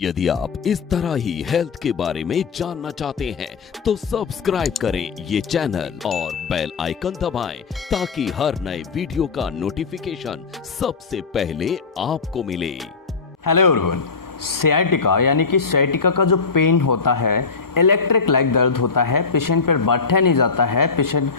यदि आप इस तरह ही हेल्थ के बारे में जानना चाहते हैं तो सब्सक्राइब करें ये चैनल और बेल आइकन दबाएं ताकि हर नए वीडियो का नोटिफिकेशन सबसे पहले आपको मिले। हेलो एवरीवन, सियाटिका यानी कि सियाटिका का जो पेन होता है, इलेक्ट्रिक लाइक दर्द होता है, पेशेंट पर बैठा नहीं जाता है, पेशेंट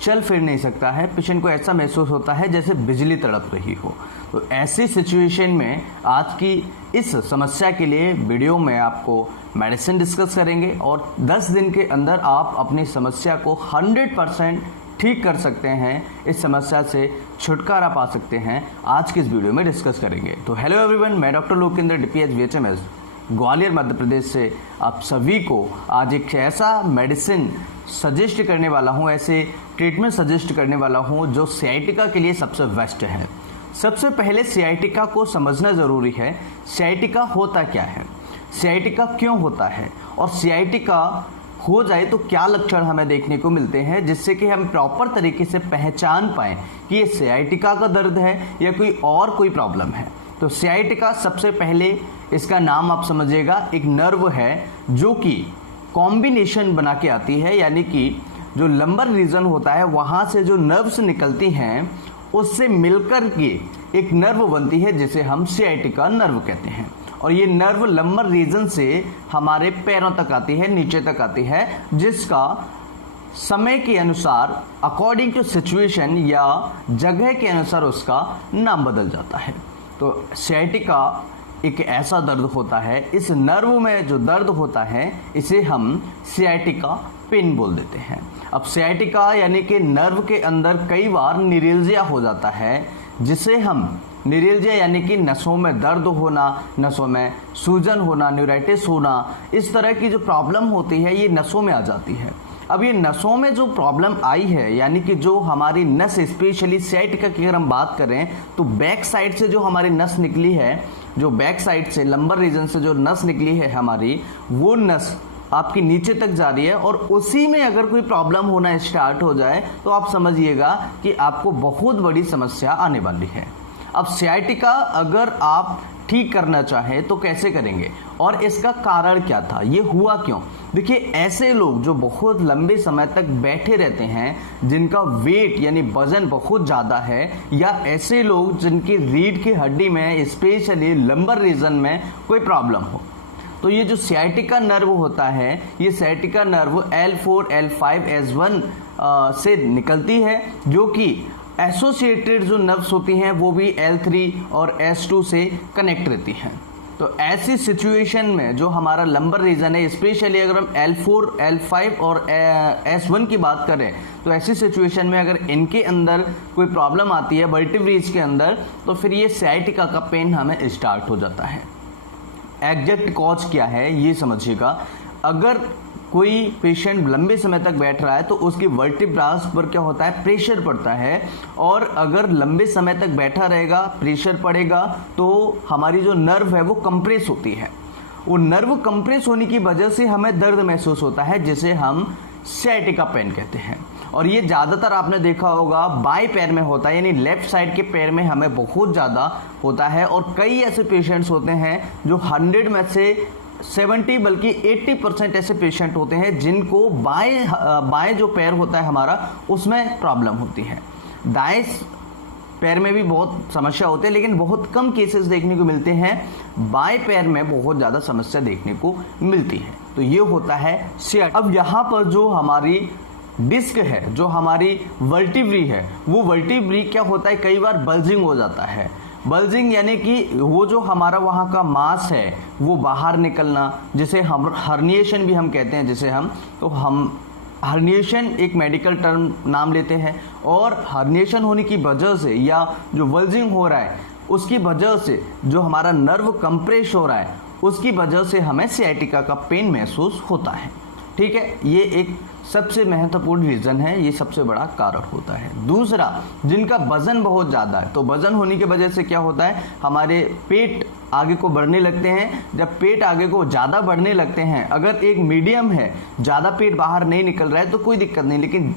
चल फिर नहीं सकता है, पेशेंट को ऐसा महसूस होता है जैसे बिजली तड़प रही हो। तो ऐसी सिचुएशन में आज की इस समस्या के लिए वीडियो में आपको मेडिसिन डिस्कस करेंगे और 10 दिन के अंदर आप अपनी समस्या को 100% ठीक कर सकते हैं, इस समस्या से छुटकारा पा सकते हैं। आज की इस वीडियो में डिस्कस करेंगे। तो हेलो एवरीवन, मैं doctor Lokendra DPH VHMS Gwalior Madhya Pradesh से आप सभी को आज एक ऐसा मेडिसिन सजेस्ट करने वाला हूं, ऐसे ट्रीटमेंट सजेस्ट करने वाला हूं जो सियाटिका के लिए सबसे बेस्ट है। सबसे पहले सियाटिका को समझना ज़रूरी है। सियाटिका होता क्या है, सियाटिका क्यों होता है और सियाटिका हो जाए तो क्या लक्षण हमें देखने को मिलते हैं, जिससे कि हम प्रॉपर तरीके से पहचान पाएँ कि ये सियाटिका का दर्द है या कोई प्रॉब्लम है। तो सियाटिका सबसे पहले इसका नाम आप समझिएगा, एक नर्व है जो कि कॉम्बिनेशन बना के आती है, यानी कि जो लंबर रीजन होता है वहाँ से जो नर्व्स निकलती हैं उससे मिलकर के एक नर्व बनती है जिसे हम सियाटिका नर्व कहते हैं। और ये नर्व लंबर रीजन से हमारे पैरों तक आती है, नीचे तक आती है, जिसका समय के अनुसार अकॉर्डिंग टू सिचुएशन या जगह के अनुसार उसका नाम बदल जाता है। तो सियाटिका एक ऐसा दर्द होता है, इस नर्व में जो दर्द होता है इसे हम सियाटिका पेन बोल देते हैं। अब सियाटिका यानी कि नर्व के अंदर कई बार निरेल्जिया हो जाता है, जिसे हम निरेल्जिया यानी कि नसों में दर्द होना, नसों में सूजन होना, न्यूराइटिस होना, इस तरह की जो प्रॉब्लम होती है ये नसों में आ जाती है। अब ये नसों में जो प्रॉब्लम आई है, यानी कि जो हमारी नस, स्पेशली सियाटिका की अगर हम बात करें तो बैक साइड से जो हमारी नस निकली है, जो बैक साइड से लंबर रीजन से जो नस निकली है हमारी, वो नस आपकी नीचे तक जा रही है और उसी में अगर कोई प्रॉब्लम होना स्टार्ट हो जाए तो आप समझिएगा कि आपको बहुत बड़ी समस्या आने वाली है। अब सियाटिका अगर आप ठीक करना चाहें तो कैसे करेंगे और इसका कारण क्या था, ये हुआ क्यों? देखिए, ऐसे लोग जो बहुत लंबे समय तक बैठे रहते हैं, जिनका वेट यानी वजन बहुत ज़्यादा है, या ऐसे लोग जिनकी रीढ़ की हड्डी में स्पेशली लंबर रीजन में कोई प्रॉब्लम हो, तो ये जो सियाटिका नर्व होता है, ये sciatica nerve L4, L5, S1 से निकलती है, जो कि एसोसिएटेड जो नर्व्स होती हैं वो भी L3 और S2 से कनेक्ट रहती हैं। तो ऐसी सिचुएशन में जो हमारा लंबर रीजन है, स्पेशली अगर हम L4, L5 और S1 की बात करें, तो ऐसी सिचुएशन में अगर इनके अंदर कोई प्रॉब्लम आती है वर्टिब्रेज के अंदर, तो फिर ये सियाटिका का पेन हमें स्टार्ट हो जाता है। एग्जैक्ट कॉज क्या है ये समझिएगा। अगर कोई पेशेंट लंबे समय तक बैठ रहा है तो उसकी वर्टिब्रास पर क्या होता है, प्रेशर पड़ता है, और अगर लंबे समय तक बैठा रहेगा, प्रेशर पड़ेगा, तो हमारी जो नर्व है वो कंप्रेस होती है। वो नर्व कंप्रेस होने की वजह से हमें दर्द महसूस होता है, जिसे हम सियाटिका पेन कहते हैं। और ये ज़्यादातर आपने देखा होगा बाएं पैर में होता है, यानी लेफ्ट साइड के पैर में हमें बहुत ज़्यादा होता है। और कई ऐसे पेशेंट्स होते हैं जो 100 में से 70 बल्कि 80% ऐसे पेशेंट होते हैं जिनको बाएं जो पैर होता है हमारा, उसमें प्रॉब्लम होती है। दाएं पैर में भी बहुत समस्या होती है, लेकिन बहुत कम केसेस देखने को मिलते हैं, बाएं पैर में बहुत ज़्यादा समस्या देखने को मिलती है। तो ये होता है सियाटिका। अब यहाँ पर जो हमारी डिस्क है, जो हमारी वर्टिब्री है, वो वर्टिब्री क्या होता है, कई बार बल्जिंग हो जाता है। बल्जिंग यानी कि वो जो हमारा वहाँ का मांस है वो बाहर निकलना, जिसे हम हर्निएशन भी हम कहते हैं, जिसे हम हर्निएशन एक मेडिकल टर्म नाम लेते हैं। और हर्निएशन होने की वजह से या जो बल्जिंग हो रहा है उसकी वजह से जो हमारा नर्व कंप्रेस हो रहा है, उसकी वजह से हमें सियाटिका का पेन महसूस होता है। ठीक है, ये एक सबसे महत्वपूर्ण रीज़न है, ये सबसे बड़ा कारण होता है। दूसरा, जिनका वजन बहुत ज़्यादा है, तो वजन होने की वजह से क्या होता है, हमारे पेट आगे को बढ़ने लगते हैं। जब पेट आगे को ज़्यादा बढ़ने लगते हैं, अगर एक मीडियम है, ज़्यादा पेट बाहर नहीं निकल रहा है तो कोई दिक्कत नहीं, लेकिन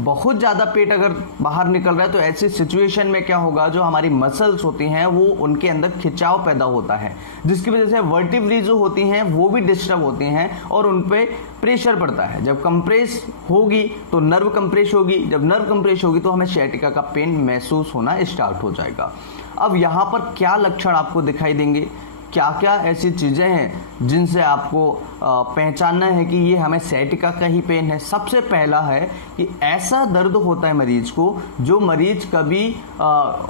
बहुत ज़्यादा पेट अगर बाहर निकल रहा है तो ऐसी सिचुएशन में क्या होगा, जो हमारी मसल्स होती हैं वो उनके अंदर खिंचाव पैदा होता है, जिसकी वजह से वर्टिब्री जो होती हैं वो भी डिस्टर्ब होती हैं और उन पे प्रेशर पड़ता है। जब कंप्रेस होगी तो नर्व कंप्रेस होगी, जब नर्व कंप्रेस होगी तो हमें sciatica का पेन महसूस होना स्टार्ट हो जाएगा। अब यहाँ पर क्या लक्षण आपको दिखाई देंगे, क्या क्या ऐसी चीज़ें हैं जिनसे आपको पहचानना है कि ये हमें sciatica का ही पेन है। सबसे पहला है कि ऐसा दर्द होता है मरीज को जो मरीज कभी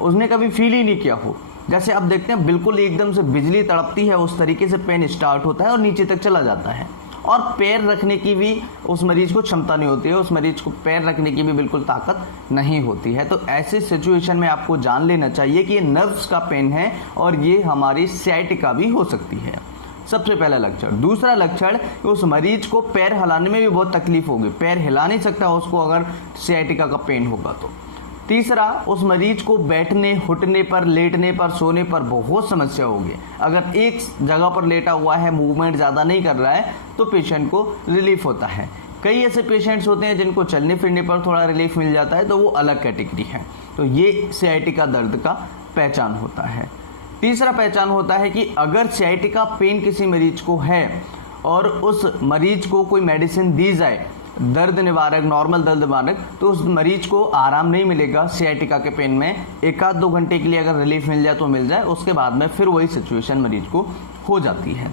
उसने कभी फील ही नहीं किया हो। जैसे आप देखते हैं बिल्कुल एकदम से बिजली तड़पती है उस तरीके से पेन स्टार्ट होता है और नीचे तक चला जाता है, और पैर रखने की भी उस मरीज को क्षमता नहीं होती है, उस मरीज को पैर रखने की भी बिल्कुल ताकत नहीं होती है। तो ऐसी सिचुएशन में आपको जान लेना चाहिए कि ये नर्व्स का पेन है और ये हमारी sciatica भी हो सकती है। सबसे पहला लक्षण। दूसरा लक्षण, उस मरीज को पैर हिलाने में भी बहुत तकलीफ होगी, पैर हिला नहीं सकता उसको अगर sciatica का पेन होगा तो। तीसरा, उस मरीज को बैठने, उठने पर, लेटने पर, सोने पर बहुत समस्या होगी। अगर एक जगह पर लेटा हुआ है, मूवमेंट ज़्यादा नहीं कर रहा है तो पेशेंट को रिलीफ होता है। कई ऐसे पेशेंट्स होते हैं जिनको चलने फिरने पर थोड़ा रिलीफ मिल जाता है, तो वो अलग कैटेगरी है। तो ये sciatica दर्द का पहचान होता है। तीसरा पहचान होता है कि अगर sciatica पेन किसी मरीज को है और उस मरीज को कोई मेडिसिन दी जाए, दर्द निवारक, नॉर्मल दर्द निवारक, तो उस मरीज को आराम नहीं मिलेगा sciatica के पेन में। 1-2 घंटे के लिए अगर रिलीफ मिल जाए तो मिल जाए, उसके बाद में फिर वही सिचुएशन मरीज को हो जाती है।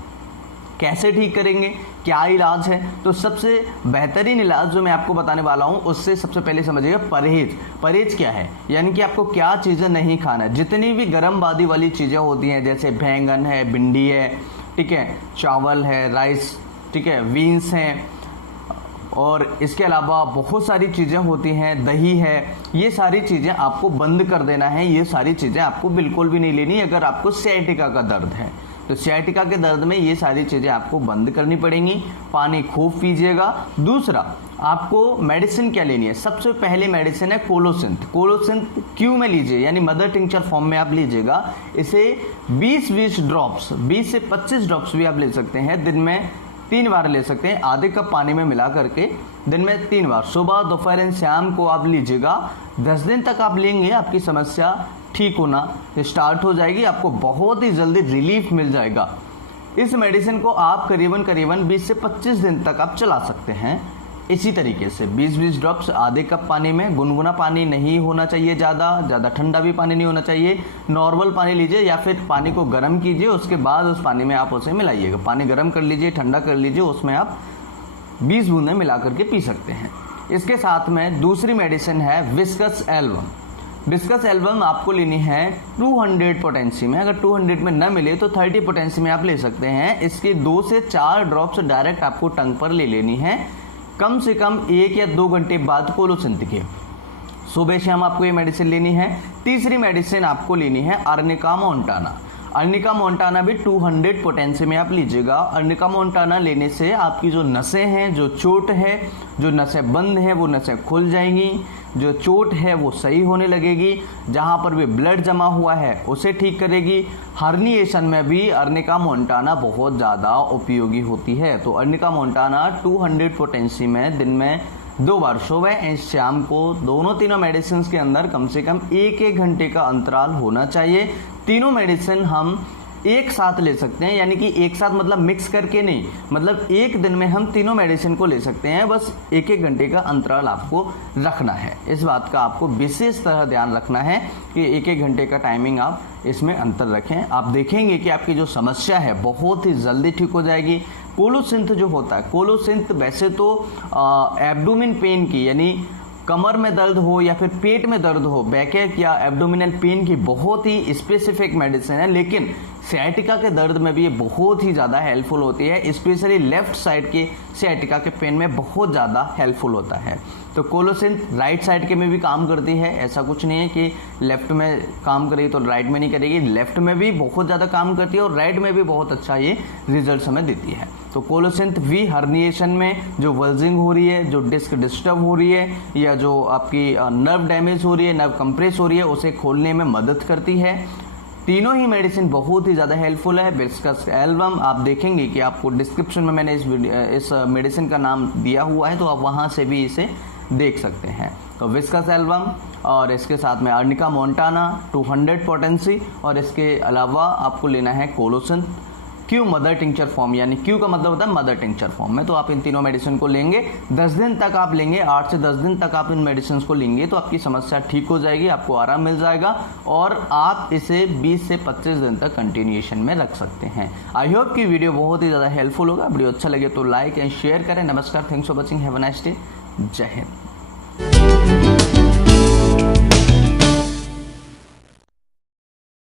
कैसे ठीक करेंगे, क्या इलाज है? तो सबसे बेहतरीन इलाज जो मैं आपको बताने वाला हूँ उससे सबसे पहले समझिएगा परहेज। परहेज क्या है, यानी कि आपको क्या चीज़ें नहीं खाना है। जितनी भी गर्म बादी वाली चीज़ें होती हैं, जैसे बैंगन है, भिंडी है, ठीक है, चावल है, राइस, ठीक है, बीन्स हैं, और इसके अलावा बहुत सारी चीज़ें होती हैं, दही है, ये सारी चीज़ें आपको बंद कर देना है। ये सारी चीज़ें आपको बिल्कुल भी नहीं लेनी अगर आपको sciatica का दर्द है। तो sciatica के दर्द में ये सारी चीज़ें आपको बंद करनी पड़ेंगी। पानी खूब पीजिएगा। दूसरा, आपको मेडिसिन क्या लेनी है? सबसे पहले मेडिसिन है कोलोसिंथ। कोलोसिंथ क्यू में लीजिए, यानी मदर टिंचर फॉर्म में आप लीजिएगा। इसे 20-20 ड्रॉप्स, 20 से 25 ड्रॉप्स भी आप ले सकते हैं। दिन में 3 बार ले सकते हैं, आधे कप पानी में मिला करके दिन में 3 बार, सुबह, दोपहर एंड शाम को आप लीजिएगा। 10 दिन तक आप लेंगे, आपकी समस्या ठीक होना स्टार्ट हो जाएगी, आपको बहुत ही जल्दी रिलीफ मिल जाएगा। इस मेडिसिन को आप करीबन 20 से 25 दिन तक आप चला सकते हैं। इसी तरीके से 20-20 ड्रॉप्स आधे कप पानी में, गुनगुना पानी नहीं होना चाहिए, ज़्यादा ठंडा भी पानी नहीं होना चाहिए, नॉर्मल पानी लीजिए या फिर पानी को गर्म कीजिए, उसके बाद उस पानी में आप उसे मिलाइएगा। पानी गर्म कर लीजिए, ठंडा कर लीजिए, उसमें आप 20 बूंदें मिला करके पी सकते हैं। इसके साथ में दूसरी मेडिसिन है विस्कस एल्बम। विस्कस एल्बम आपको लेनी है 200 पोटेंसी में। अगर 200 में न मिले तो 30 पोटेंसी में आप ले सकते हैं। इसके 2 से 4 ड्रॉप्स डायरेक्ट आपको टंग पर ले लेनी है, कम से कम 1 या 2 घंटे बाद कोलोसिंथ के। सुबह शाम आपको ये मेडिसिन लेनी है। तीसरी मेडिसिन आपको लेनी है अर्निका मोंटाना। अर्निका मोंटाना भी 200 पोटेंसी में आप लीजिएगा। अर्निका मोंटाना लेने से आपकी जो नसें हैं, जो चोट है, जो नसें बंद हैं वो नसें खुल जाएंगी, जो चोट है वो सही होने लगेगी, जहाँ पर भी ब्लड जमा हुआ है उसे ठीक करेगी। हर्निएशन में भी अर्निका मोंटाना बहुत ज़्यादा उपयोगी होती है। तो अर्निका मोंटाना 200 पोटेंसी में दिन में 2 बार, सुबह एंड शाम को, तीनों मेडिसिन के अंदर कम से कम 1-1 घंटे का अंतराल होना चाहिए। तीनों मेडिसिन हम एक साथ ले सकते हैं, यानी कि एक साथ मतलब मिक्स करके नहीं, मतलब एक दिन में हम तीनों मेडिसिन को ले सकते हैं। बस 1-1 घंटे का अंतराल आपको रखना है। इस बात का आपको विशेष तरह ध्यान रखना है कि 1-1 घंटे का टाइमिंग आप इसमें अंतर रखें। आप देखेंगे कि आपकी जो समस्या है बहुत ही जल्दी ठीक हो जाएगी। कोलोसिंथ जो होता है, कोलोसिंथ वैसे तो एब्डोमेन पेन की, यानी कमर में दर्द हो या फिर पेट में दर्द हो, बैकएक या एब्डोमिनल पेन की बहुत ही स्पेसिफिक मेडिसिन है, लेकिन sciatica के दर्द में भी ये बहुत ही ज़्यादा हेल्पफुल होती है। स्पेशली लेफ्ट साइड के sciatica के पेन में बहुत ज़्यादा हेल्पफुल होता है। तो कोलोसिंथ राइट साइड के में भी काम करती है, ऐसा कुछ नहीं है कि लेफ्ट में काम करेगी तो राइट में नहीं करेगी। लेफ्ट में भी बहुत ज़्यादा काम करती है और राइट में भी बहुत अच्छा ये रिजल्ट हमें देती है। तो कोलोसिंथ भी हर्निएशन में जो वल्जिंग हो रही है, जो डिस्क डिस्टर्ब हो रही है, या जो आपकी नर्व डैमेज हो रही है, नर्व कंप्रेस हो रही है, उसे खोलने में मदद करती है। तीनों ही मेडिसिन बहुत ही ज़्यादा हेल्पफुल है। विस्कस एल्बम आप देखेंगे कि आपको डिस्क्रिप्शन में मैंने इस मेडिसिन का नाम दिया हुआ है, तो आप वहाँ से भी इसे देख सकते हैं। तो विस्कस एल्बम और इसके साथ में अर्निका मोंटाना 200 पोटेंसी, और इसके अलावा आपको लेना है कोलोसिन क्यू मदर टिंचर फॉर्म, यानी क्यू का मतलब होता है मदर टिंचर फॉर्म में। तो आप इन तीनों मेडिसिन को लेंगे, 10 दिन तक आप लेंगे, 8 से 10 दिन तक आप इन मेडिसिन को लेंगे तो आपकी समस्या ठीक हो जाएगी, आपको आराम मिल जाएगा और आप इसे 20 से 25 दिन तक कंटिन्यूएशन में रख सकते हैं। आई होप कि वीडियो बहुत ही ज़्यादा हेल्पफुल होगा। वीडियो अच्छा लगे तो लाइक एंड शेयर करें। नमस्कार, thanks for watching, have a nice day, जय हिंद।